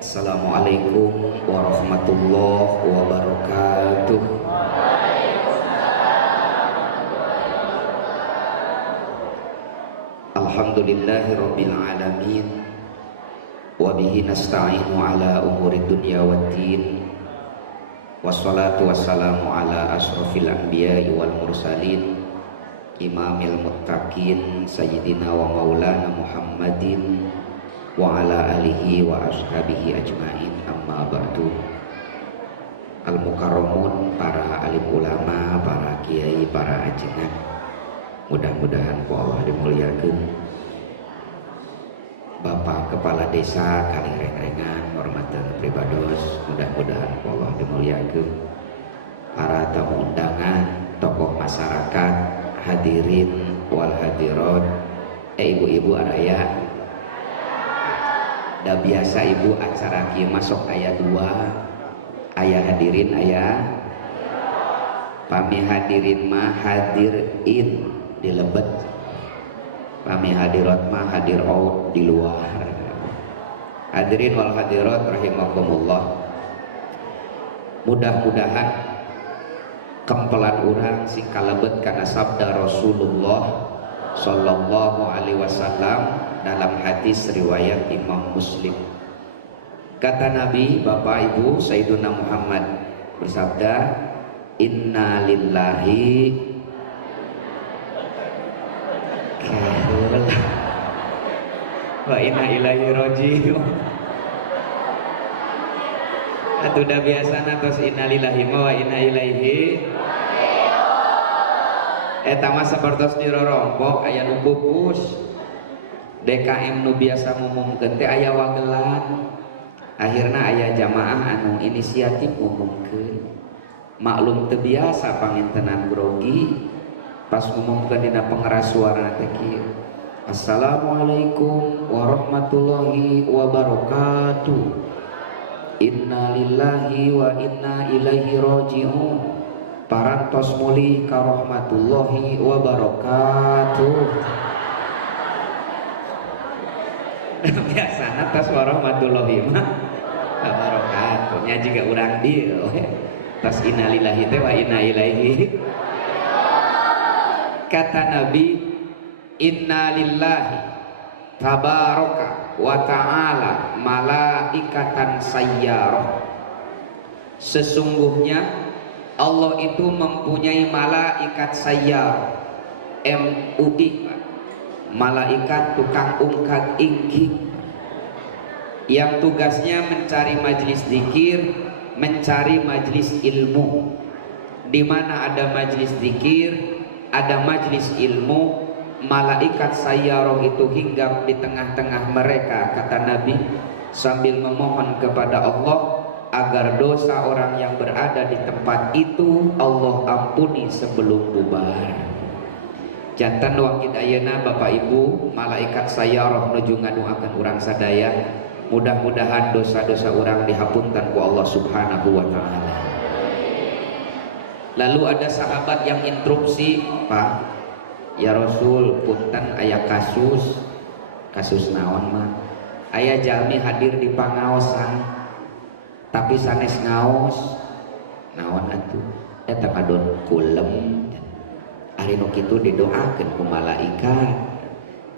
Assalamualaikum warahmatullahi wabarakatuh. Alhamdulillahi rabbil alamin. Wa bihi nasta'inu ala umuri dunya waddin. Wassalatu wassalamu ala asrofil anbiya'i wal mursalin, imamil muttaqin, sayyidina wa maulana Muhammadin wa ala alihi wa ashabihi ajma'in, amma ba'du. Al-mukarramun, para alim ulama, para kiai, para ajengan, mudah-mudahan ku Allah dimuliakeun. Bapak Kepala Desa Kalireng-rengan, hormatan pribados, mudah-mudahan ku Allah dimuliakeun. Para tamu undangan, tokoh masyarakat, hadirin wal hadirat, ibu-ibu araya. Da biasa ibu acara kieu masuk aya 2, aya hadirin aya pami hadirin mah hadirin di lebet, pami hadirat mah hadir out di luar. Hadirin wal hadirat rahimakumullah. Mudah-mudahan kempelan urang sing kalebet kana sabda Rasulullah sallallahu alaihi wasallam dalam hadis riwayat Imam Muslim. Kata Nabi, Bapak Ibu, Sayyiduna Muhammad bersabda, inna lillahi wa inna ilaihi raji'un. Atuh da biasana tos inna lillahi wa inna ilaihi eta mah sapertos dirorompok aya nu pupus. DKM nu biasa ngumumkeun teh aya wagelan. Akhirna aya jamaah anu inisiatif ngumumkeun. Maklum teu biasa pangintenan grogi pas ngumumkeun dina pengeras suara teh kieu. Assalamualaikum warahmatullahi wabarakatuh. Inna lillahi wa inna ilaihi raji'un. Parantos muli ka rahmatullahi wabarakatuh. Biasana tas warahmatullahi wabarakatuh nya juga urang dieu tas innalillahi wa inna ilaihi. Kata Nabi, innalillahi tabaraka wa ta'ala malaikatan sayyarah. Sesungguhnya Allah itu mempunyai malaikat sayyarah, MUI, malaikat tukang ungkap ingking, yang tugasnya mencari majlis zikir, mencari majlis ilmu. Di mana ada majlis zikir, ada majlis ilmu, malaikat sayyarah itu hinggap di tengah-tengah mereka, kata Nabi, sambil memohon kepada Allah agar dosa orang yang berada di tempat itu Allah ampuni sebelum bubar. Jantan waktu ayeuna Bapak Ibu, malaikat sayyarah nuju ngadoakeun urang sadaya, mudah-mudahan dosa-dosa urang dihapunten ku Allah Subhanahu wa taala. Lalu ada sahabat yang instruksi, Pak, ya Rasul, punten aya kasus naon mah? Aya jalmi hadir di pangaosan tapi sanes ngaos. Naon atuh? Eta kadon kulem. Ari nu kitu didoakeun ku malaikat.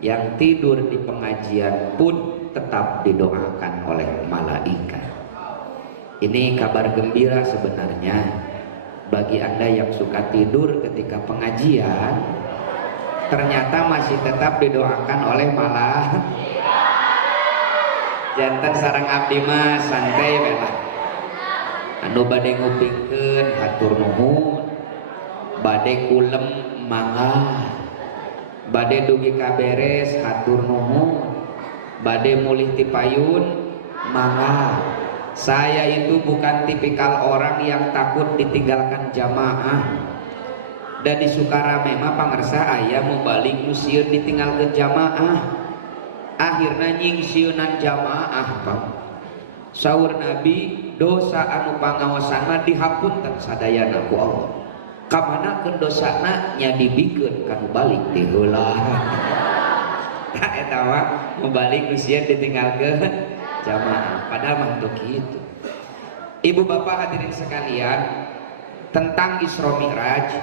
Yang tidur di pengajian pun tetap didoakan oleh malaikat. Ini kabar gembira sebenarnya bagi Anda yang suka tidur ketika pengajian. Ternyata masih tetap didoakan oleh malaikat. Jantan sareng abdi mah santai we lah. Anu bade ngupingkeun hatur nuhun, bade kulem mangga, bade dugi kaberes hatur nuhun, bade mulih ti payun mangga. Saya itu bukan tipikal orang yang takut ditinggalkan jamaah. Dan di Sukarame mah pangersa aya mubalik nu sieun ditinggalkeun jamaah. Akhirna nyingsieunan jamaah, Pak. Saur Nabi, dosa anu pangaosan mah dihapunten sadayana ku Allah. Kamanakeun dosana nya dibikeun kanu balik ti heula. Eta mah mubalik nu sieun ditinggalkeun jamaah, padahal mantuk itu. Ibu bapak hadirin sekalian, tentang Isra Mi'raj,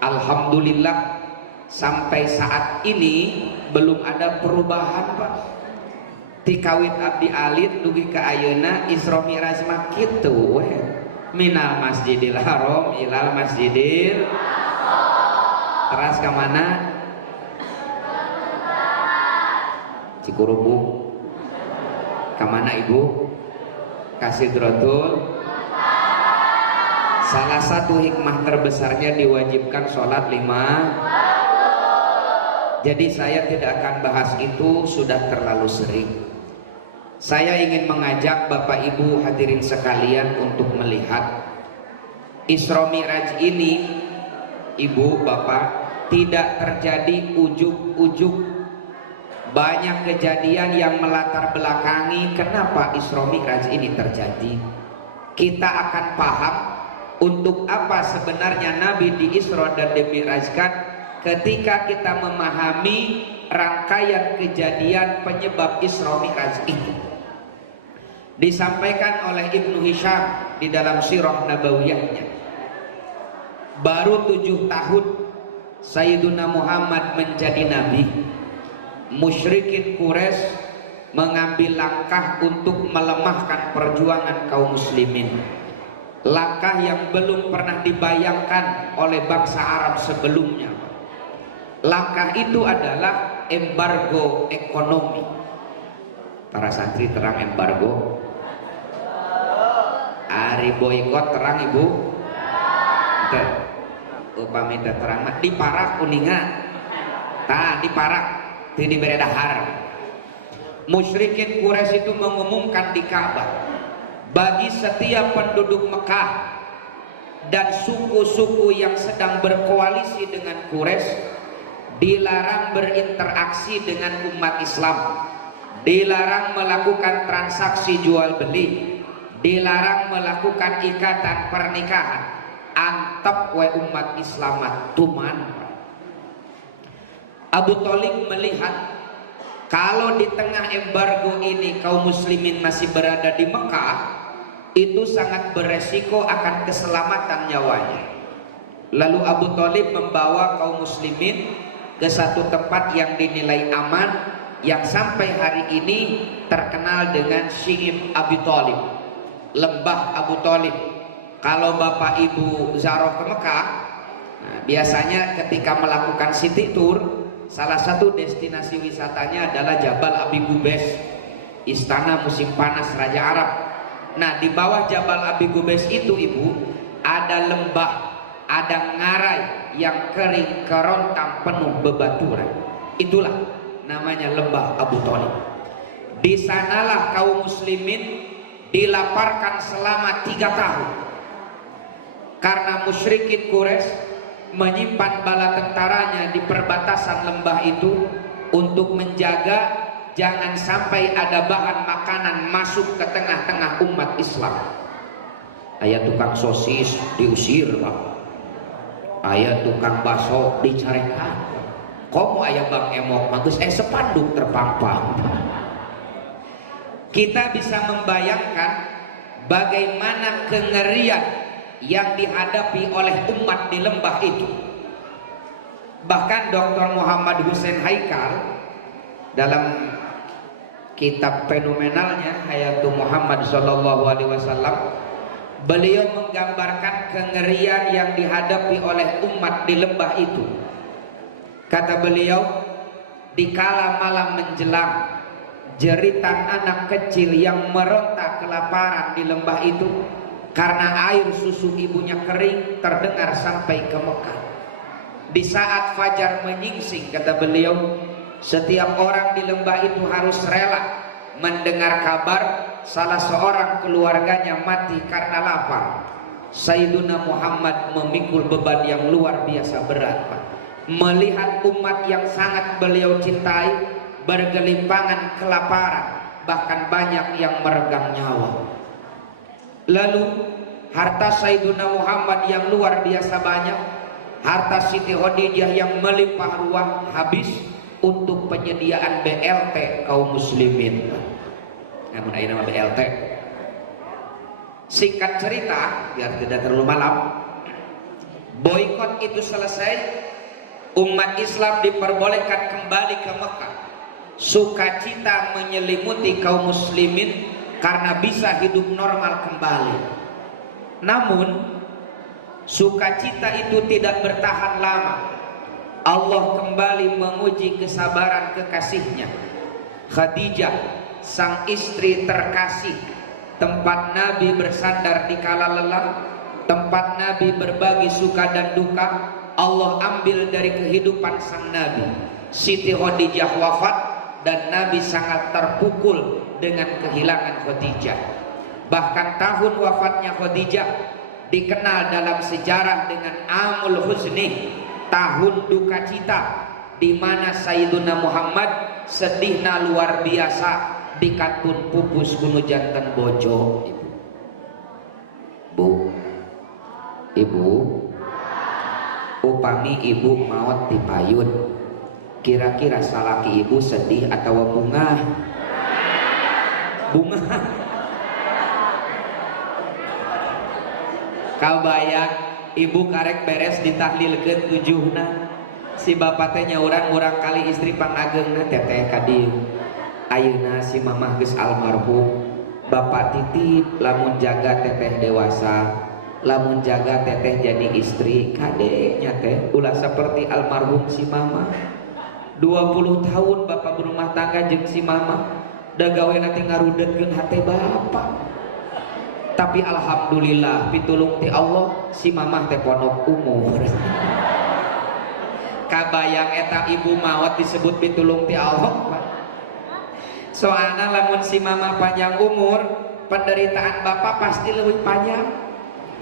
alhamdulillah sampai saat ini belum ada perubahan Pak. Tikawit abdi alit dugi ka ayeuna Isra Mi'raj mah kitu we. Minal Masjidil Haram ilal Masjidil Teras ke mana? Cikurubu. Ke mana Ibu? Kasidratul. Salah satu hikmah terbesarnya diwajibkan sholat 5. Jadi saya tidak akan bahas itu, sudah terlalu sering. Saya ingin mengajak Bapak Ibu hadirin sekalian untuk melihat Isra Mi'raj ini, Ibu Bapak, tidak terjadi ujug-ujug. Banyak kejadian yang melatar belakangi kenapa Isra Mi'raj ini terjadi. Kita akan paham untuk apa sebenarnya Nabi di Isra dan Dimi'rajkan ketika kita memahami rangkaian kejadian penyebab Isra Mi'raj itu. Disampaikan oleh Ibnu Hisham di dalam sirah nabawiyahnya, baru 7 tahun Sayyiduna Muhammad menjadi Nabi, musyrikin Quraisy mengambil langkah untuk melemahkan perjuangan kaum muslimin. Langkah yang belum pernah dibayangkan oleh bangsa Arab sebelumnya. Langkah itu adalah embargo ekonomi. Para santri terang embargo. Ari boykot terang Ibu. Ente. Upami terang mah diparak kuninga. Tah diparak teu dibere dahar. Musyrikin Quraisy itu mengumumkan di Ka'bah, bagi setiap penduduk Mekah dan suku-suku yang sedang berkoalisi dengan Quraisy dilarang berinteraksi dengan umat Islam, dilarang melakukan transaksi jual beli, dilarang melakukan ikatan pernikahan. Antep we umat Islam tuman. Abu Thalib melihat kalau di tengah embargo ini kaum muslimin masih berada di Mekah, itu sangat beresiko akan keselamatan nyawanya. Lalu Abu Thalib membawa kaum muslimin ke satu tempat yang dinilai aman, yang sampai hari ini terkenal dengan Syi'ib Abi Thalib, lembah Abu Thalib. Kalau Bapak Ibu ziarah ke Mekah, nah, biasanya ketika melakukan city tour, salah satu destinasi wisatanya adalah Jabal Abi Qubais, istana musim panas Raja Arab. Nah, di bawah Jabal Abi Qubais itu Ibu, ada lembah, ada ngarai yang kering kerontang penuh bebaturan. Itulah namanya lembah Abu Thalib. Di sanalah kaum muslimin dilaparkan selama 3 tahun. Karena musyrikin Quraisy menyimpan bala tentaranya di perbatasan lembah itu untuk menjaga jangan sampai ada bahan makanan masuk ke tengah-tengah umat Islam. Aya tukang sosis diusir Pak, aya tukang baso dicarekan. Komo aya bang emok bagus sepanduk terpampang. Kita bisa membayangkan bagaimana kengerian yang dihadapi oleh umat di lembah itu. Bahkan Dr. Muhammad Hussein Haikal dalam kitab fenomenalnya Hayatul Muhammad Sallallahu Alaihi Wasallam, beliau menggambarkan kengerian yang dihadapi oleh umat di lembah itu. Kata beliau, di kala malam menjelang, jeritan anak kecil yang meronta kelaparan di lembah itu karena air susu ibunya kering terdengar sampai ke Mekah. Di saat fajar menyingsing, kata beliau, setiap orang di lembah itu harus rela mendengar kabar salah seorang keluarganya mati karena lapar. Sayyiduna Muhammad memikul beban yang luar biasa berat Pak. Melihat umat yang sangat beliau cintai bergelimpangan kelaparan, bahkan banyak yang meregang nyawa. Lalu harta Sayyiduna Muhammad yang luar biasa banyak, harta Siti Khadijah yang melimpah ruah habis untuk penyediaan BLT kaum muslimin. namun ayeuna mah BLT. Singkat cerita, biar tidak terlalu malam, boikot itu selesai, umat Islam diperbolehkan kembali ke Mekah. Sukacita menyelimuti kaum muslimin karena bisa hidup normal kembali. Namun sukacita itu tidak bertahan lama. Allah kembali menguji kesabaran kekasihnya, Khadijah, sang istri terkasih, tempat Nabi bersandar di kala lelah, tempat Nabi berbagi suka dan duka. Allah ambil dari kehidupan sang Nabi. Siti Khadijah wafat dan Nabi sangat terpukul dengan kehilangan Khadijah. Bahkan tahun wafatnya Khadijah dikenal dalam sejarah dengan Amul Huzni, tahun duka cita, di mana Sayyiduna Muhammad sedihna luar biasa dikatun pupus kuno janten bojo. Ibu, upami ibu maot dipayun, kira-kira salaki ibu sedih atau bunga? Kabayang ibu karek beres ditahlilkeun tujuhna, si bapak teh nyauran urang kali istri pangageungna teteh kadieu. Ayeuna si mamah geus almarhum, bapak titip lamun jaga teteh dewasa, lamun jaga teteh jadi istri kadenya teh ulah seperti almarhum si mama. 20 tahun bapak berumah tangga jeung si mama, da gawena teh ngarudetkeun hate bapak. Tapi alhamdulillah pitulung ti Allah si mamah teh ponok umur. Kabayang eta ibu maot disebut pitulung ti Allah. Soalna lamun si mamah panjang umur, penderitaan bapak pasti lebih panjang.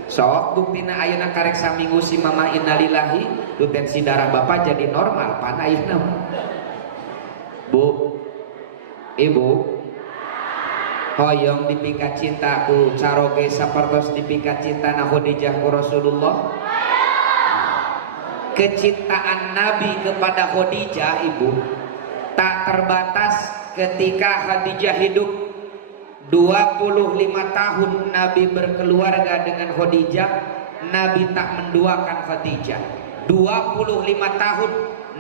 Sok buktina ayeuna karek saminggu si mamah innalillahi, tensi darah bapak jadi normal pan ayeuna. Bu, ibu, hoyong dipikat cinta ku caroge sapertos dipikat cinta na Khadijah ku Rasulullah. Kecintaan Nabi kepada Khadijah ibu tak terbatas ketika Khadijah hidup. 25 tahun Nabi berkeluarga dengan Khadijah, Nabi tak menduakan Khadijah. 25 tahun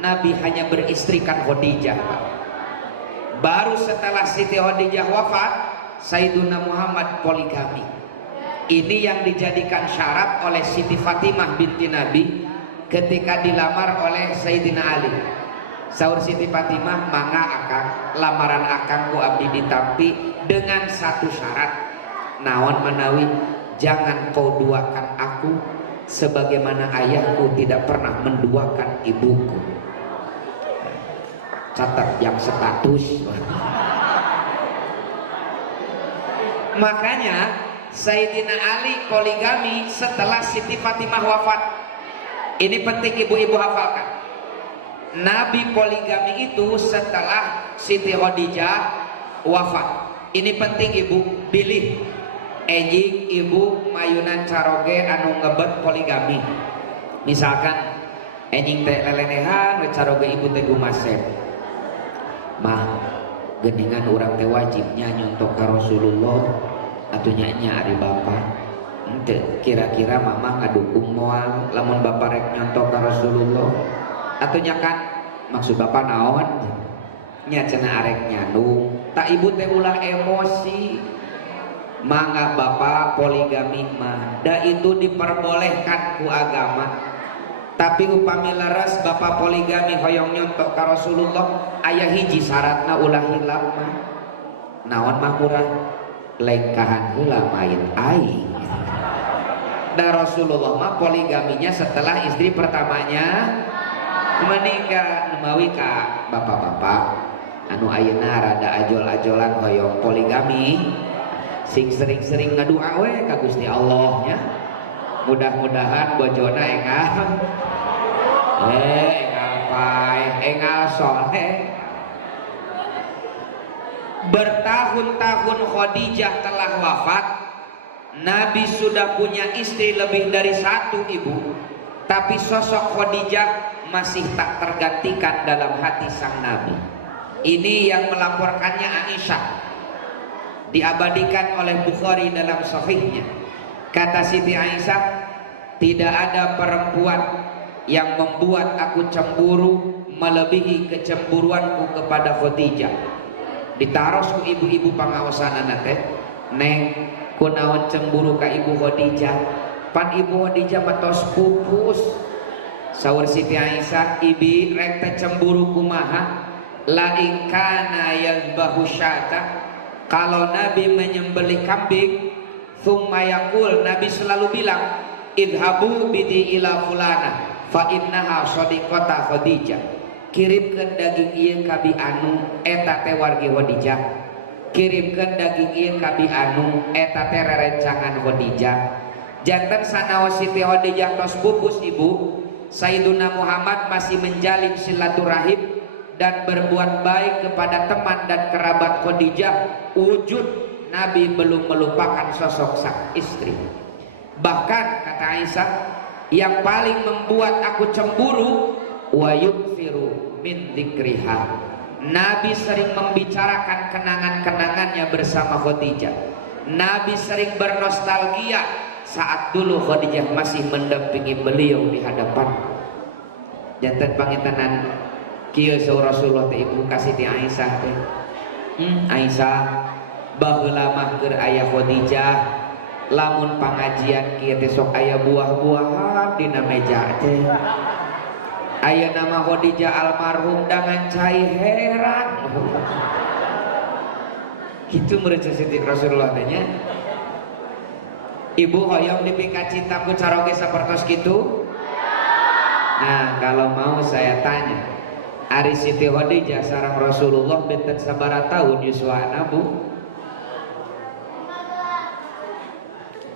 Nabi hanya beristrikan Khadijah. Baru setelah Siti Khadijah wafat, Sayyiduna Muhammad poligami. Ini yang dijadikan syarat oleh Siti Fatimah binti Nabi ketika dilamar oleh Sayyidina Ali. Saur Siti Fatimah, mangga akang, lamaran akang ku abdi ditampi dengan satu syarat. Naon menawi, jangan kau duakan aku sebagaimana ayahku tidak pernah menduakan ibuku. Catat yang status. Makanya Sayyidina Ali poligami setelah Siti Fatimah wafat. Ini penting ibu-ibu hafalkan. Nabi poligami itu setelah Siti Khadijah wafat. Ini penting ibu pilih. Enjing ibu mayunan caroge anu ngebet poligami. Misalkan enjing teh lelenehan we caroge ibu teh gumasep. Mah geningan urang teh wajibnya nyontok ka Rasulullah atunya nya ari bapak. Henteu kira-kira mama ngadukung moal lamun bapak rek nyontok ka Rasulullah. Atunya kan maksud bapak naon? Nya cenah arek nyandung. Tak ibu teh ulah emosi. Mangga bapak poligami mah da itu diperbolehkan ku agama. Tapi upami leres bapak poligami hoyong nyontok ka Rasulullah, aya hiji syaratna ulah hilap mah. Naon mah kurang? Lengkahan heula main aing. Da Rasulullah mah poligaminya setelah istri pertamanya menikah. Nemawi ka bapak-bapak anu ayeuna rada ajol-ajolan hoyong poligami, sing sering-sering ngadua we ka Gusti Allah nya. Mudah-mudahan bojona engal engal pae, engal soleh. Bertahun-tahun Khadijah telah wafat. Nabi sudah punya istri lebih dari satu ibu, tapi sosok Khadijah masih tak tergantikan dalam hati sang Nabi. Ini yang melaporkannya Aisyah. diabadikan oleh Bukhari dalam sahihnya. Kata Siti Aisyah, tidak ada perempuan yang membuat aku cemburu melebihi kecemburuanku kepada Khadijah. Ditaros ku ibu-ibu pangawasanana teh, neng kunaon cemburu ka ibu Khadijah, pan ibu Khadijah matos pupus. Saur Siti Aisyah, ibi rek teh cemburu kumaha, la in kana yazbahu syata, kalau Nabi menyembelih kambing, thumma yaqul, Nabi selalu bilang, idhabu bidi ila fulana fa innaha shadiqata Khadijah. Kirimkeun daging ieu ka bi anu eta teh wargi Khadijah. Kirimkeun daging ieu ka bi anu eta teh rerencangan Khadijah. Janten sanaos Siti Khadijah tos pupus ibu, Sayyiduna Muhammad masih menjalin silaturahim dan berbuat baik kepada teman dan kerabat Khadijah. Wujud Nabi belum melupakan sosok sang istri. Bahkan kata Aisyah, yang paling membuat aku cemburu wa yukthiru min dzikriha, Nabi sering membicarakan kenangan-kenangannya bersama Khadijah. Nabi sering bernostalgia saat dulu Khadijah masih mendampingi beliau di hadapan. Janten pangintenan kieu saur Rasulullah teh ibu kasih ti Aisyah teh. Aisyah, baheula mah keur aya Khadijah, lamun pangajian kieu teh sok aya buah-buahan dina meja teh. Aya nama Khadijah almarhum dengan cai heran. Kitu meureun Siti Rasulullah teh nya. Ibu hoyong dipika cintaku caroge sapertos kitu? Nah, kalau mau saya tanya, ari Siti Khadijah sareng Rasulullah benten sabaraha taun yuswana Bu?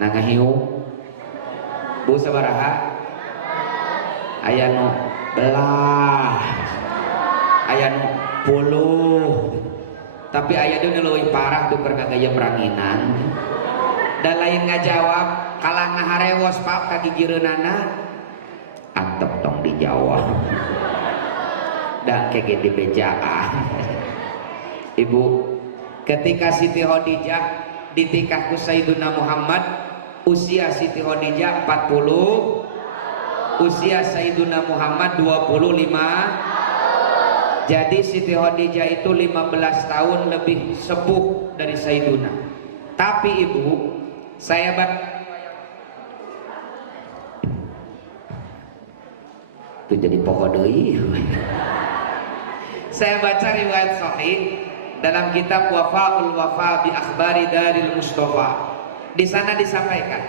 Nah ngahiung Bu sabaraha? Aya nu belah, aya nu 10, tapi aya deui leuwih parah tuh keur ngagaya meranginan. Dan lain ngajawab kalah ngaharewos Pak ka gigireunana, antep tong dijawab. Dan kege dibejaan. Ibu, ketika Siti Khadijah ditikah ku Sayyiduna Muhammad, usia Siti Khadijah 40, usia Sayyiduna Muhammad 25. Jadi Siti Khadijah itu 15 tahun lebih sepuh dari Sayyiduna. Tapi ibu, saya itu jadi pohon deui. Saya baca riwayat sahih dalam kitab Wafaul Wafa bi Akhbari Daril Mustafa. Di sana disampaikan,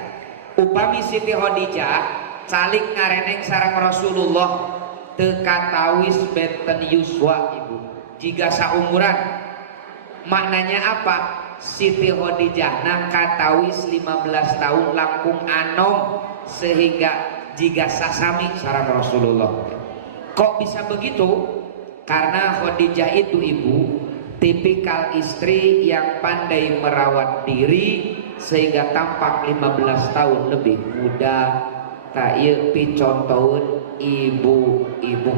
upami Siti Khadijah calik ngareneng sareng Rasulullah teu katawis benten yuswa ibu. Jika saumuran, maknanya apa? Siti Khadijah nang katawis 15 tahun langkung anom, sehingga jika sasami sareng Rasulullah. Kok bisa begitu? Karena Khadijah itu ibu tipikal istri yang pandai merawat diri sehingga tampak 15 tahun lebih muda. Tak ieu picontoheun ibu-ibu.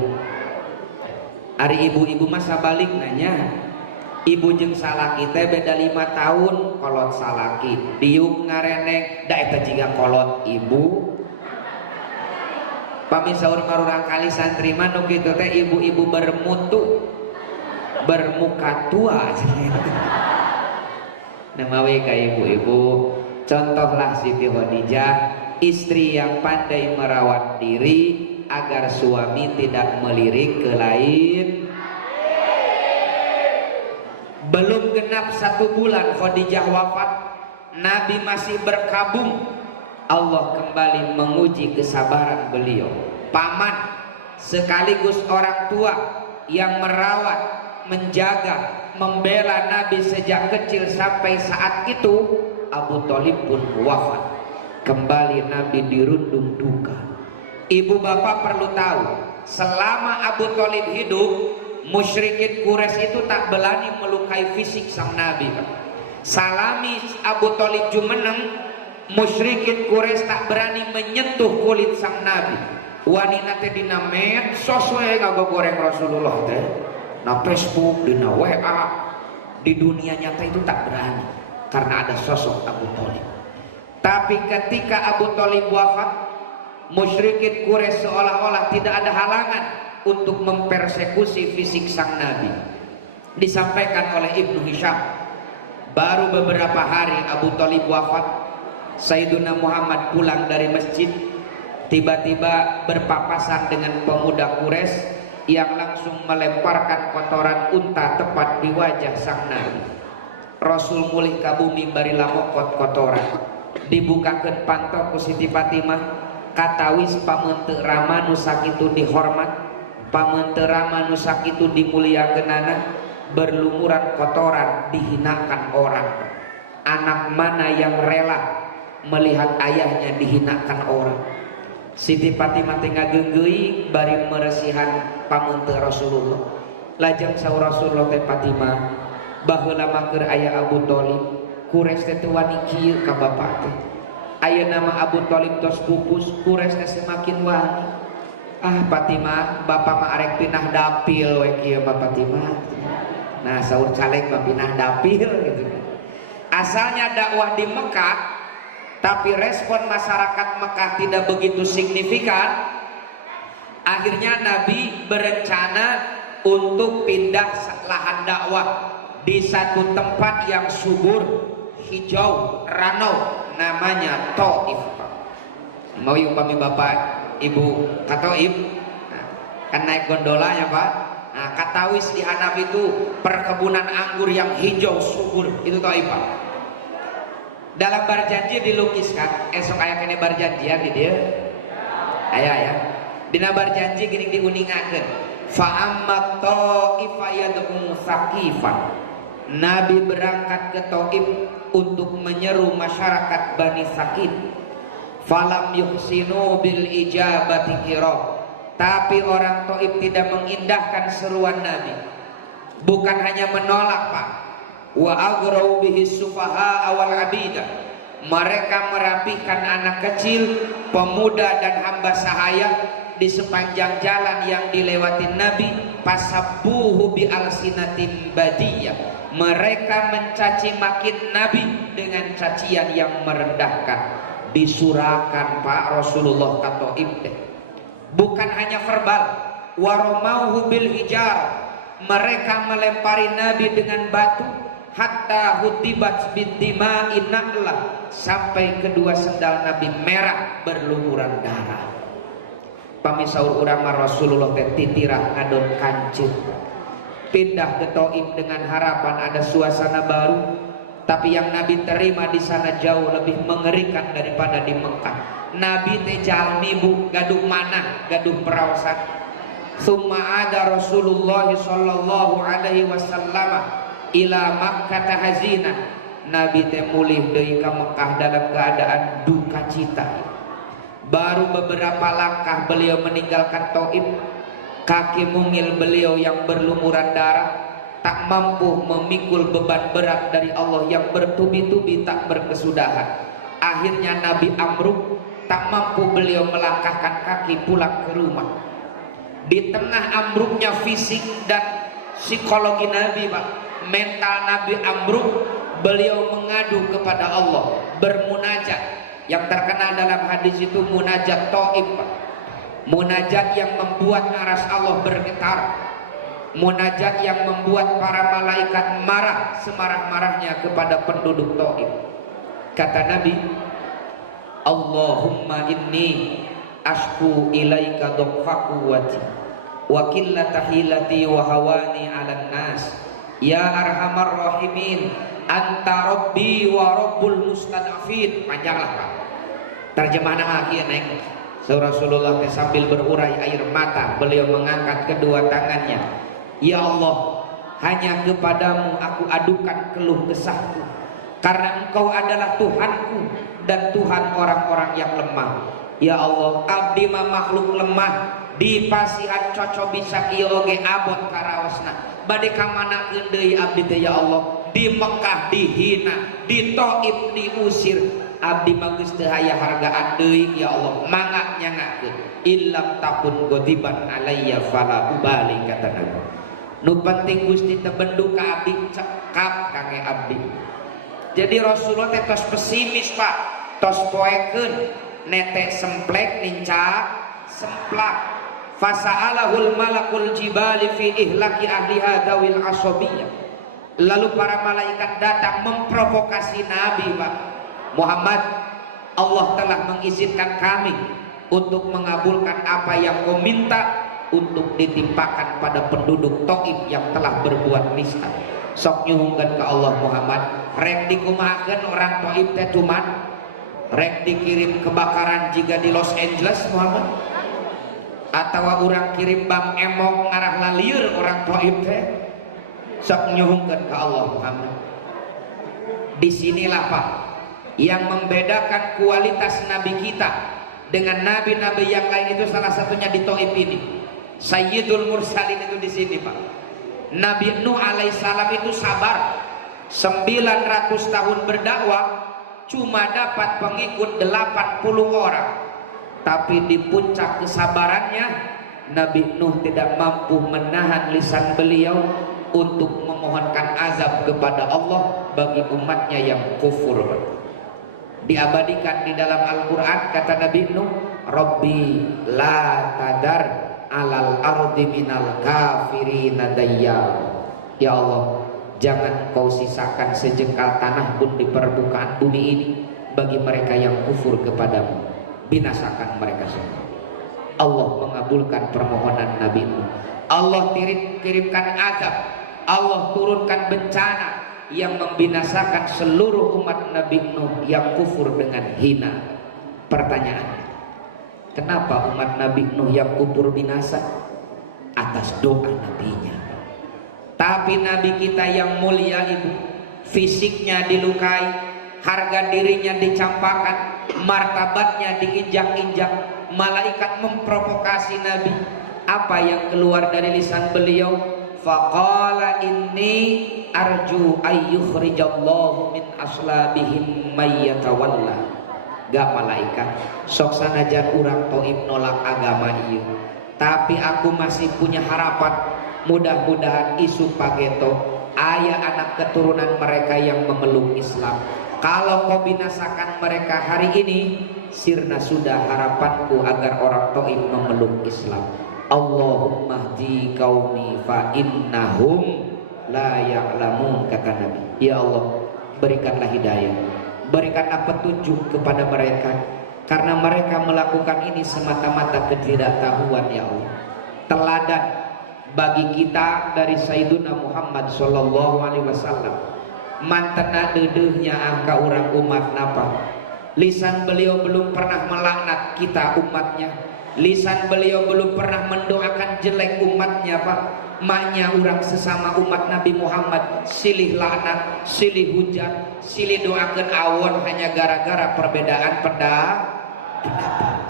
Ari ibu-ibu masa balik nanya, ibu jeung salaki teh beda 5 tahun. Kolot salaki diuk ngareneng da eta jiga kolot ibu. Pami saur marurang kali santri mah nu kitu teh ibu-ibu bermutu, bermuka tua. Namawe ka ibu-ibu, contohlah Siti Khadijah, istri yang pandai merawat diri agar suami tidak melirik ke lain. Belum genap 1 bulan Khadijah wafat, Nabi masih berkabung. Allah kembali menguji kesabaran beliau. Paman sekaligus orang tua yang merawat, menjaga, membela Nabi sejak kecil sampai saat itu, Abu Thalib pun wafat. Kembali Nabi dirundung duka. Ibu bapak perlu tahu, selama Abu Thalib hidup, musyrikin Quraisy itu tak berani melukai fisik sang Nabi. Salami Abu Thalib jumeneng, musyrikin Quraisy tak berani menyentuh kulit sang Nabi. Wanita teh dina medsos we ngagoreng Rasulullah teh, na Facebook, dina WA, di dunia nyata itu tak berani. karena ada sosok Abu Thalib. Tapi ketika Abu Thalib wafat, musyrikin Quraisy seolah-olah tidak ada halangan untuk mempersekusi fisik sang Nabi. Disampaikan oleh Ibnu Hisham, baru beberapa hari Abu Thalib wafat, Sayyiduna Muhammad pulang dari masjid, tiba-tiba berpapasan dengan pemuda Quraisy yang langsung melemparkan kotoran unta tepat di wajah sang Nabi. Rasul mulih ka bumi bari lamokot kotoran, dibukakeun pantok ku Siti Fatimah, katawis pamenteu rama nu sakitu dihormat, pamenteu rama nu sakitu dimuliakeunana, berlumuran kotoran dihinakan orang. Anak mana yang rela melihat ayahnya dihinakan orang? Siti Fatimah teh ngageunggeui bari meresihan pamenteu Rasulullah. Lajeng saur Rasulullah teh Fatimah, baheula mah keur aya Abu Thalib, Quraisy teh teu wani kieu ka bapak teh. Aya nama Abu Thalib tos pupus, Quraisy teh semakin wani. Ah Fatimah, bapak mah arek pinah dapil we kieu Bapak Fatimah. Nah saur caleg mah pinah dapil gitu. Asalnya dakwah di Mekah, tapi respon masyarakat Mekah tidak begitu signifikan. Akhirnya Nabi berencana untuk pindah lahan dakwah di satu tempat yang subur, hijau, ranau, namanya Taif. Mau umpami bapak ibu ke Taif, kan naik gondola ya pak. Nah katawis di Hanaf itu perkebunan anggur yang hijau subur, itu Taif pak. Dalam barjanji dilukiskan, esok aya kene barjanjian di dia. Aya ya. Dina barjanji gini diuningakeun. Fa amma Taifa yad'u Saqifan. Nabi berangkat ke Taif untuk menyeru masyarakat Bani Saqif. Falam yuhsinu bil ijabati qira. Tapi orang Taif tidak mengindahkan seruan Nabi. Bukan hanya menolak pak. Wa agrau bihi sufaha awal abida. Mereka merapikan anak kecil, pemuda dan hamba sahaya di sepanjang jalan yang dilewati Nabi. Pasabbuhu bi alsinatin badiyah. Mereka mencaci makin Nabi dengan cacian yang merendahkan. Disurakan Pak Rasulullah kata Ibn. Bukan hanya verbal. Waromauhu bil hijar. Mereka melempari Nabi dengan batu. Hatta hutibat biddima'in na'lah, sampai kedua sendal Nabi merah berlumuran darah. Pamisaur urama Rasulullah teh titirah ngadon kancing. Pindah ke Taif dengan harapan ada suasana baru, tapi yang Nabi terima di sana jauh lebih mengerikan daripada di Mekah. Nabi teh jalmi bu, gaduh manah, gaduh perawasan. Summa ada Rasulullah sallallahu alaihi wasallam ila Makkah tahzina. Nabi teh mulih deui ka Mekah dalam keadaan duka cita. Baru beberapa langkah beliau meninggalkan Taif, kaki mungil beliau yang berlumuran darah tak mampu memikul beban berat dari Allah yang bertubi-tubi tak berkesudahan. Akhirnya Nabi amruk, tak mampu beliau melangkahkan kaki pulang ke rumah. Di tengah amruknya fisik dan psikologi Nabi pak, mental Nabi amruk, beliau mengadu kepada Allah, bermunajat. Yang terkenal dalam hadis itu munajat Taif, munajat yang membuat aras Allah bergetar, munajat yang membuat para malaikat marah semarah-marahnya kepada penduduk Taif. Kata Nabi, Allahumma inni ashku ilaika dhaqfa quwwati wa qillata hilati wa hawani 'alan nas. Ya arhamar rahimin, anta rabbi wa rabbul mustadafin. Panjanglah Pak. Terjemahan akhir naik. Rasulullah sambil berurai air mata, beliau mengangkat kedua tangannya. Ya Allah, hanya kepadamu aku adukan keluh kesahku, karena engkau adalah Tuhanku dan Tuhan orang-orang yang lemah. Ya Allah, abdi mah makhluk lemah, di pasihan coco bisa kieu oge abot karaosna. Bade ka manakeun deui abdi teh ya Allah, di Mekah dihina, di Taif diusir, abdi mah geus teu aya hargaan deui ya Allah, mangga nyangakeun. Illam takun godiban alayya fala ubali, kata Nabi. Nu penting Gusti teu bendung ka abdi, cekap kangge abdi. Jadi Rasulullah teh tos pesimis Pak, tos poekeun nete semplek nincak semplak. Fasa'alahul malakul jibali fi ihlaki ahliha dawil asobiyah. Lalu para malaikat datang memprovokasi Nabi Pak Muhammad, Allah telah mengizinkan kami untuk mengabulkan apa yang kau minta untuk ditimpakan pada penduduk Taif yang telah berbuat nista. Sok nyuhungkeun ke Allah Muhammad, rek dikumahakeun orang Taif teh cuman rek dikirim kebakaran jika di Los Angeles Muhammad, atau orang kirim bang emok ngarah lalieur orang Taif teh. Sok nyuhungkeun ke Allah Muhammad. Disinilah Pak yang membedakan kualitas Nabi kita dengan nabi-nabi yang lain, itu salah satunya di Taif ini. Sayyidul Mursalin itu di sini Pak. Nabi Nuh alaihissalam itu sabar 900 tahun berdakwah, cuma dapat pengikut 80 orang. Tapi di puncak kesabarannya Nabi Nuh tidak mampu menahan lisan beliau untuk memohonkan azab kepada Allah bagi umatnya yang kufur. Diabadikan di dalam Al-Quran kata Nabi Nuh, Rabbi la tadar alal ardi minal kafirina dayyar. Ya Allah, jangan kau sisakan sejengkal tanah pun di permukaan bumi ini bagi mereka yang kufur kepadamu, binasakan mereka semua. Allah mengabulkan permohonan Nabi Nuh. Allah kirimkan azab, Allah turunkan bencana yang membinasakan seluruh umat Nabi Nuh yang kufur dengan hina. Pertanyaannya, kenapa umat Nabi Nuh yang kufur binasa? Atas doa nabinya. Tapi Nabi kita yang mulia itu fisiknya dilukai, harga dirinya dicampakkan, martabatnya diinjak-injak, malaikat memprovokasi Nabi. Apa yang keluar dari lisan beliau? Faqala inni arju ayyukhrijallahu min aslabihim mayyatawalla. Gak malaikat, sok sanajan urang Taif nolak agama ieu, tapi aku masih punya harapan, mudah-mudahan isu pageto aya anak keturunan mereka yang memeluk Islam. Kalau kau binasakan mereka hari ini, sirna sudah harapanku agar orang Taif memeluk Islam. Allahumma hdi qaumi fa innahum la ya'lamun, kata Nabi. Ya Allah, berikanlah hidayah, berikanlah petunjuk kepada mereka, karena mereka melakukan ini semata-mata ketidaktahuan. Ya Allah, teladan bagi kita dari Sayyiduna Muhammad sallallahu alaihi wasallam. Mantena deudeuhnya angka orang umat napa, lisan beliau belum pernah melaknat kita umatnya, lisan beliau belum pernah mendoakan jelek umatnya Pak. Maknya orang sesama umat Nabi Muhammad silih laknat, silih hujan, silih doakan awon hanya gara-gara perbedaan pendapat.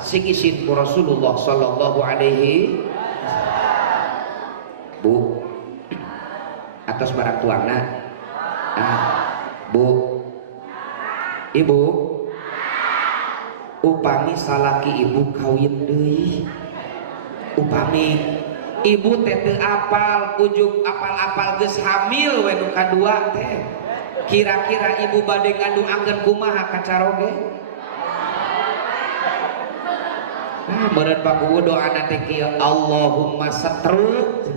Sing isin ku Rasulullah sallallahu alaihi Bu atas barang tuangna. Bu, ibu, upami salaki ibu kawin deui, upami ibu teh teu apal, ujug apal-apal geus hamil we nu kadua teh, kira-kira ibu bade ngaduakeun kumaha kacaroge? Meureun pakuwu doana teh kieu, Allahumma satruk.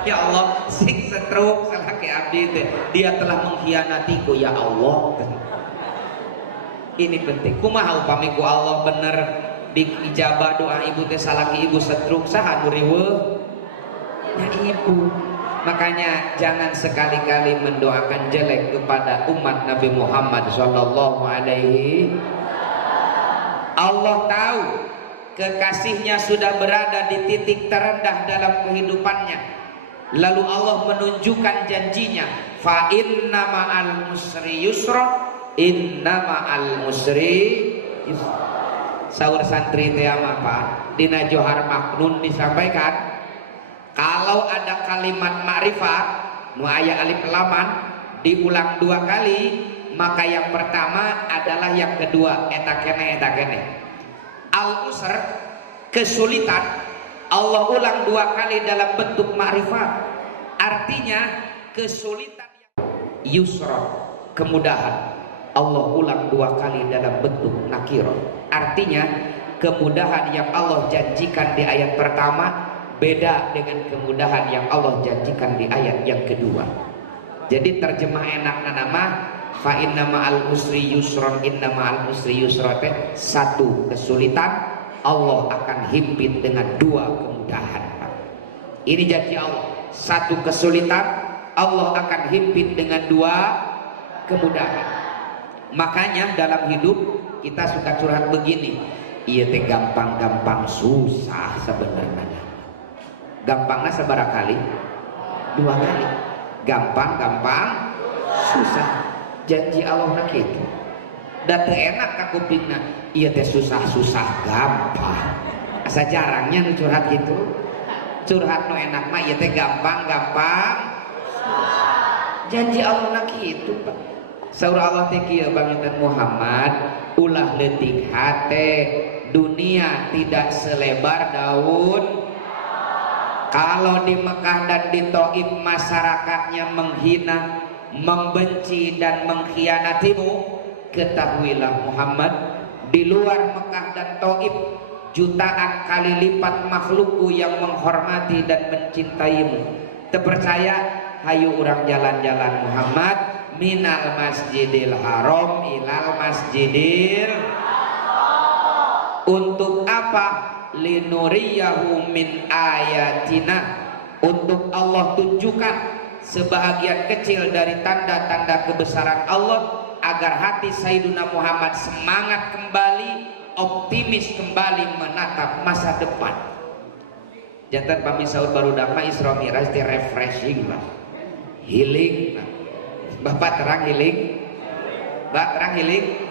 Ya Allah, sing setruk salaki abdi teh, dia telah mengkhianatiku ya Allah. Ini penting. Kumaha upami ku Allah bener diijabah doa ibu teh salaki ibu setruk saha nu riweuh? Ya ibu. Makanya jangan sekali-kali mendoakan jelek kepada umat Nabi Muhammad sallallahu alaihi. Allah tahu kekasihnya sudah berada di titik terendah dalam kehidupannya. Lalu Allah menunjukkan janjinya, fa inna ma'al musri yusra, inna ma'al musri yusra. Saur santri teh apa? Dina Johar Maknun disampaikan, kalau ada kalimat ma'rifat nu aya alif laman diulang 2 kali, maka yang pertama adalah yang kedua eta kene. Al usr, kesulitan, Allah ulang 2 kali dalam bentuk ma'rifat, artinya kesulitan yang yusra, kemudahan. Allah ulang 2 kali dalam bentuk nakirah. Artinya kemudahan yang Allah janjikan di ayat pertama beda dengan kemudahan yang Allah janjikan di ayat yang kedua. Jadi terjemah enakna nama fa inna ma'al usri yusron, inna ma'al usri yusra teh satu kesulitan Allah akan himpit dengan 2 kemudahan. Ini janji Allah, satu kesulitan Allah akan himpit dengan 2 kemudahan. Makanya dalam hidup kita suka curhat begini, iya teh gampang-gampang susah sebenarnya. Gampangnya seberapa kali? 2 kali. Gampang-gampang susah. Janji Allah nak itu. Dan enak ka kupingna, iya teh susah-susah gampang. Asa jarangnya nu curhat gitu. Curhat nu enak mah iya teh gampang-gampang. Janji Allah nak itu, Pak. Saur Allah teh kieu bangetan Muhammad, ulah leutik hate, dunia tidak selebar daun. Kalau di Mekah dan di Taif masyarakatnya menghina, membenci dan mengkhianatimu, ketahuilah Muhammad, di luar Mekah dan Taif jutaan kali lipat makhlukku yang menghormati dan mencintaimu. Terpercaya, hayu orang jalan-jalan Muhammad minal masjidil haram ilal masjidil haram. Untuk apa? Linuriyahu min ayatina, untuk Allah tunjukkan sebahagian kecil dari tanda-tanda kebesaran Allah, agar hati Sayyiduna Muhammad semangat kembali, optimis kembali menatap masa depan. Jantan pami sahur baru dama Isra Mi'raj di refreshing lah, healing lah. Bapak terang healing, Bapak terang healing.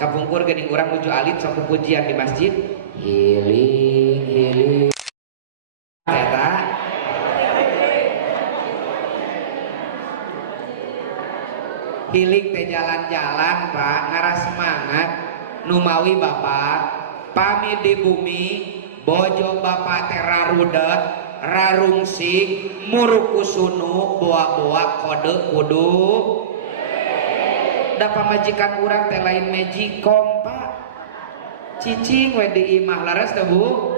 Kapungkur geuning urang nuju alit sok pujian di masjid, healing eta healing teh jalan-jalan Pak, ngarah semangat numawi Bapak pami di bumi bojo Bapak teh rarudet rarungsing murukusunu boa-boa kode kudu da pamajikan urang teh lain mejikom Pak, cicing we di imah laras teh Bu.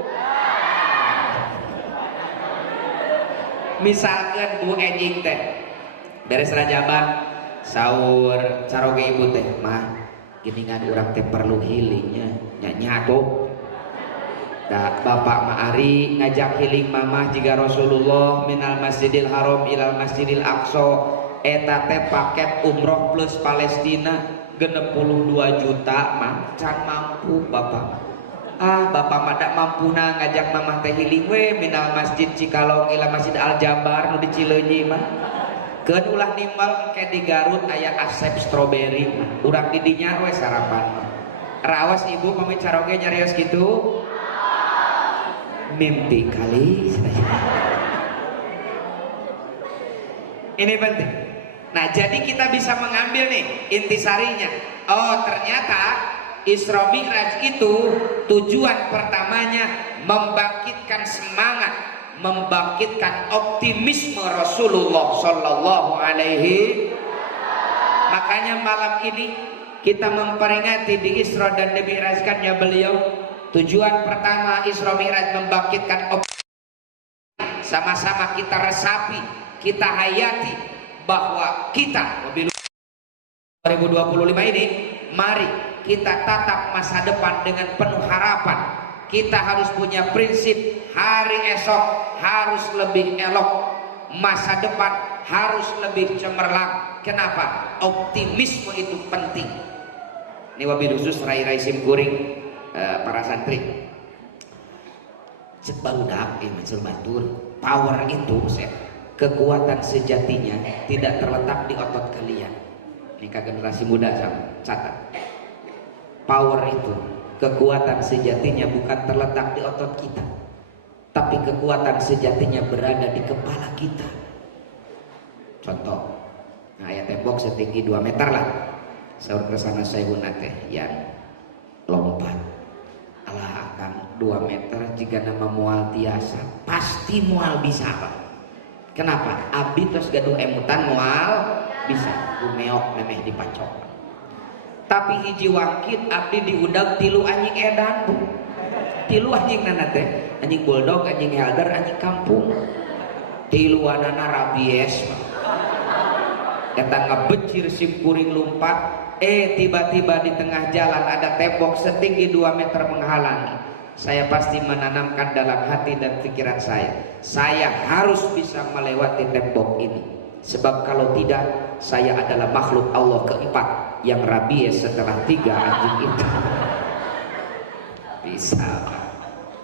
Misalkan Bu Enjing teh beres rajaban sahur caroge ibu teh mah geningan urang teh perlu healingnya nya tuh. Da bapak mah ari ngajak healing mamah jiga Rasulullah minal masjidil haram ilal masjidil aqsa. Eta teh paket umroh plus Palestina 62 juta mah can mampu bapak. Bapak mah dak mampuna ngajak mamah teh healing we minal masjid Cikalong ila masjid Al Jabar nu di Cileunyi mah. Keun ulah nimbal engke di Garut aya Asep Strawberry, urang di dinya we sarapan mah. Raos ibu pami caroge nyarios kitu. Mimpi kali. Ini penting. Nah, jadi kita bisa mengambil nih intisarinya. Oh, ternyata Isra Mi'raj itu tujuan pertamanya membangkitkan semangat, membangkitkan optimisme Rasulullah Sallallahu Alaihi. Makanya malam ini kita memperingati di Isra dan Mi'rajkannya beliau. Tujuan pertama Isra Mi'raj membangkitkan optimisme. Sama-sama kita resapi, kita hayati bahwa kita 2025 ini mari kita tatap masa depan dengan penuh harapan. Kita harus punya prinsip hari esok harus lebih elok, masa depan harus lebih cemerlang. Kenapa? Optimisme itu penting. Ini wabil khusus rai-rai simkuring para santri cek barudak maksud batur power itu kekuatan sejatinya tidak terletak di otot kalian. Ini generasi muda catat. Power itu, kekuatan sejatinya bukan terletak di otot kita, tapi kekuatan sejatinya berada di kepala kita. Contoh, nah ayat tembok setinggi 2 meter lah. Saur kesana saya teh yang lompat. Allah akan 2 meter jika nama mual tiasa, pasti mual bisa Pak. Kenapa? Abdi terus gaduh emutan mual bisa gumeok memeh dipacok. Tapi hiji wangkit abdi diudag 3 anjing edan Bu. 3 anjing nana teh, anjing bulldog, anjing helder, anjing kampung. 3 anana rabies. Eta ngebecir sim kuring lumpat. Tiba-tiba di tengah jalan ada tembok setinggi 2 meter menghalangi. Saya pasti menanamkan dalam hati dan pikiran saya harus bisa melewati tembok ini. Sebab kalau tidak, saya adalah makhluk Allah keempat yang rabies setelah 3 anjing itu. Bisa.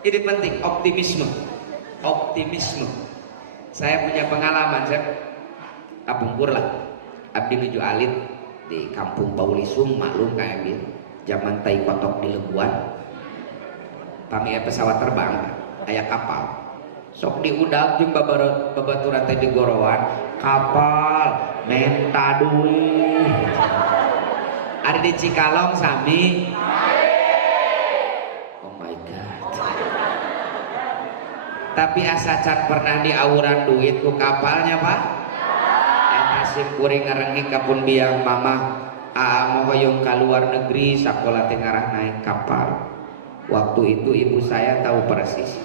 Ini penting, optimisme. Saya punya pengalaman, saya kapungkur lah. Abdi nuju alit di kampung Paulisung, maklum kayak gitu. Zaman tai kotok di Lebuan. Kami pesawat terbang, aya kapal. Sok diudag jeung babaturan teh digorowan, kapal menta duit. Ada di Cikalong sami. Oh my god. Tapi asa can pernah diawuran duit ku kapalnya, Pak. Eta sim kuring ngarengi kapun biang mama, mau hoyong ka luar negeri sakola teh ngarah naik kapal. Waktu itu ibu saya tahu persis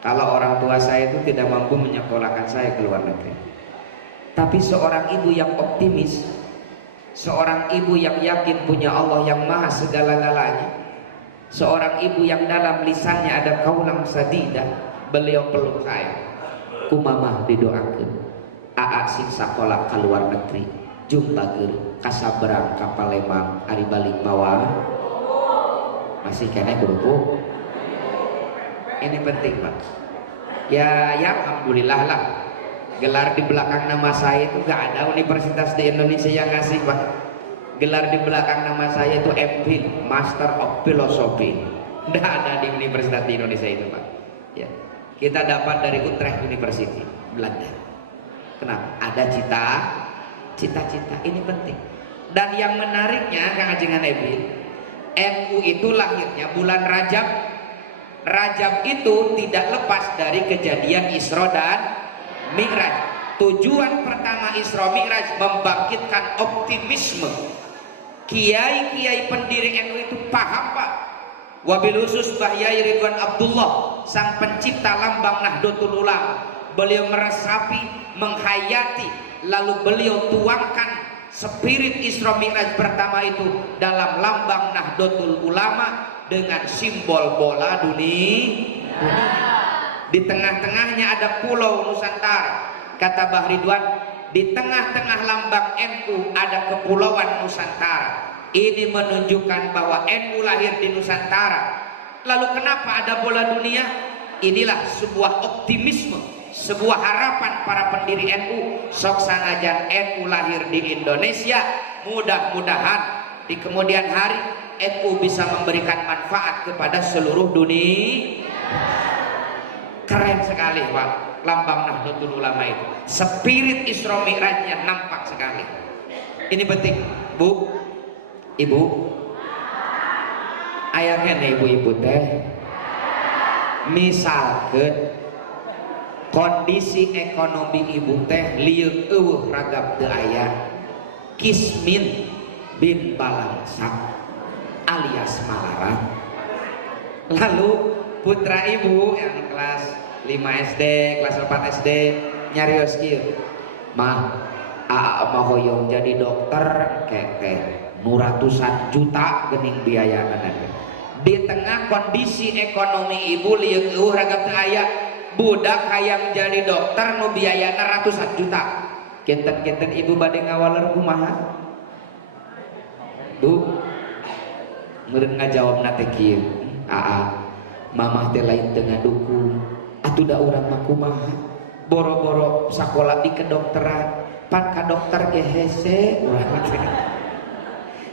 kalau orang tua saya itu tidak mampu menyekolahkan saya ke luar negeri. Tapi seorang ibu yang optimis, seorang ibu yang yakin punya Allah yang maha segala-galanya, seorang ibu yang dalam lisannya ada kaulang sadidah, beliau peluk saya. Kumamah didoakeun aa sing sakola ke luar negeri jumbageun kasaberang ka Palembang ari balik mawa masih kena guruku. Ini penting Pak. Ya alhamdulillah lah. Gelar di belakang nama saya itu gak ada universitas di Indonesia yang ngasih Pak. Gelar di belakang nama saya itu MPhil, Master of Philosophy. Nggak ada di universitas di Indonesia itu Pak. Ya. Kita dapat dari Utrecht University, Belanda. Kenapa? Ada cita-cita. Ini penting. Dan yang menariknya Kang Ajengan Ebil, NU itu lahirnya bulan Rajab. Rajab itu tidak lepas dari kejadian Isra dan Mi'raj. Tujuan pertama Isra Mi'raj membangkitkan optimisme. Kiai-kiai pendiri NU itu paham Pak. Wabil khusus Mbah Yai Ridwan Abdullah, sang pencipta lambang Nahdlatul Ulama. Beliau meresapi, menghayati, lalu beliau tuangkan spirit Isra Mi'raj pertama itu dalam lambang Nahdlatul Ulama dengan simbol bola dunia. Di tengah-tengahnya ada pulau Nusantara. Kata Mbah Ridwan, di tengah-tengah lambang NU ada kepulauan Nusantara. Ini menunjukkan bahwa NU lahir di Nusantara. Lalu kenapa ada bola dunia? Inilah sebuah optimisme, sebuah harapan para pendiri NU. Sok sanajan NU lahir di Indonesia, mudah-mudahan di kemudian hari NU bisa memberikan manfaat kepada seluruh dunia. Keren sekali Pak, lambang Nahdlatul Ulama itu. Spirit Isra Mi'rajnya nampak sekali. Ini penting, Bu, Ibu. Aya kene ibu-ibu teh. Misalkeun kondisi ekonomi ibu teh lieu eueuh ragap teu aya. Kismin bin Balangsak alias Malaran. Lalu putra ibu yang kelas 5 SD, kelas 4 SD nyarios kieu. Mah, aa mah hoyong jadi dokter keke nu ratusan juta geuning biayana. Di tengah kondisi ekonomi ibu lieu eueuh ragap teu aya, budak hayang jadi dokter nu biayana ratusan juta. Kinten-kinten ibu bade ngawaler kumaha? Bu, meureun ngajawabna teh kieu. Aa, mamah teh lain teu ngadukung. Atuh da urang mah kumaha? Boro-boro sakola di kedokteran, pan ka dokter ge hese urang teh.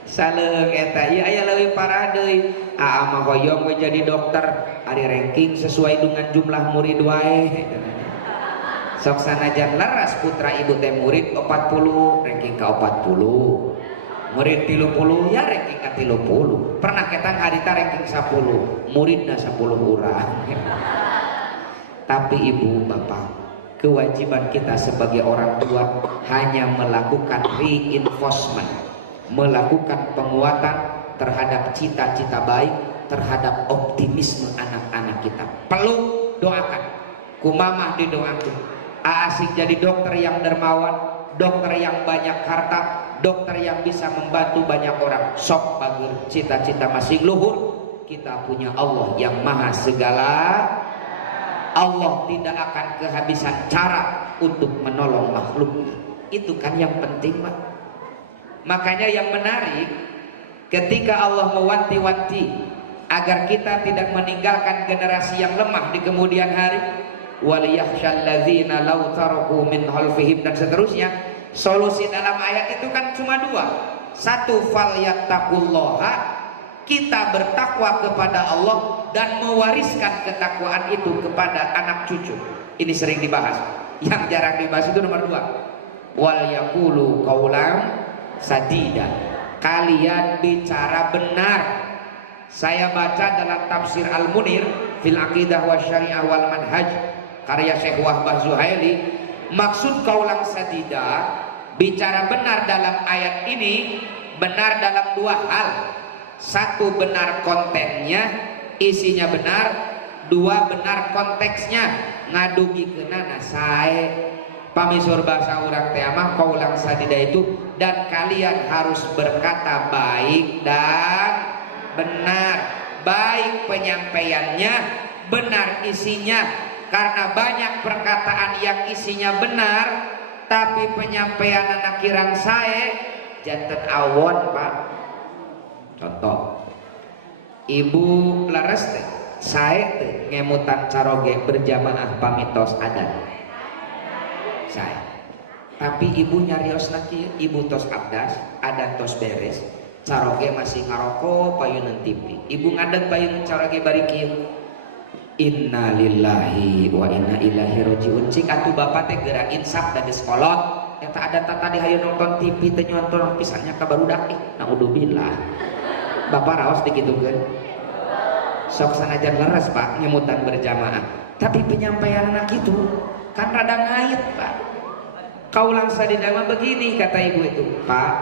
Saleung eta ieu aya leuwih parah deui. Aa mah hoyong we jadi dokter, ari ranking sesuai dengan jumlah murid wae. Sok sanajan leres putra ibu teh murid 40, ranking ka 40. Murid 30 ya ranking ka 30. Pernah kita harita ranking 10, muridna 10 urang. Tapi ibu bapak, Kewajiban kita sebagai orang tua hanya melakukan reinforcement, melakukan penguatan terhadap cita-cita baik, terhadap optimisme anak-anak kita. Perlu doakan, kumamah didoakan. Asik jadi dokter yang dermawan, dokter yang banyak harta, dokter yang bisa membantu banyak orang. Sok bager cita-cita masih luhur. Kita punya Allah yang maha segala. Allah tidak akan kehabisan cara untuk menolong makhluknya. Itu kan yang penting, Pak. Makanya yang menarik, ketika Allah mewanti-wanti agar kita tidak meninggalkan generasi yang lemah di kemudian hari, waliyakhshalladzina law taraku min khalfihim, dan seterusnya. Solusi dalam ayat itu kan cuma dua. Satu, falyattaqullaha, kita bertakwa kepada Allah dan mewariskan ketakwaan itu kepada anak cucu. Ini sering dibahas. Yang jarang dibahas itu nomor dua, wal yaqulu qaulan sadida, kalian bicara benar. Saya baca dalam tafsir Al-Munir fil Aqidah wa Syariah wal Manhaj karya Syekh Wahbah Zuhaili, maksud qaulan sadida, bicara benar dalam ayat ini benar dalam dua hal. Satu, benar kontennya, isinya benar. Dua, benar konteksnya, ngadugi kenana sae. Pamisur bahasa orang teh mah qaulan sadida itu, dan kalian harus berkata baik dan benar. Baik penyampaiannya, benar isinya. Karena banyak perkataan yang isinya benar tapi penyampaian anak kirang sae, janten awon, Pak. Contoh, ibu laras teh sae teh ngemutan caroge berjamaah pamitos adat sae, tapi ibu nyarios lagi, ibu tos abdas adat tos beres, caroge masih ngaroko payunan TV, ibu ngadeg payun caroge bari kieu. Inna lillahi wa inna ilaihi rajiun. Cik atuh bapak teh geura insaf dari sekolot eta adat tadi hayu nonton TV teh nyonton pisannya ka barudak. Naudzubillah. Bapak raos dikitukeun. Sok sanajan leres, Pak, nyemutan berjamaah, tapi penyampaian anak itu kan rada ngait, Pak. Qaulan sadida mah begini kata ibu itu, Pak,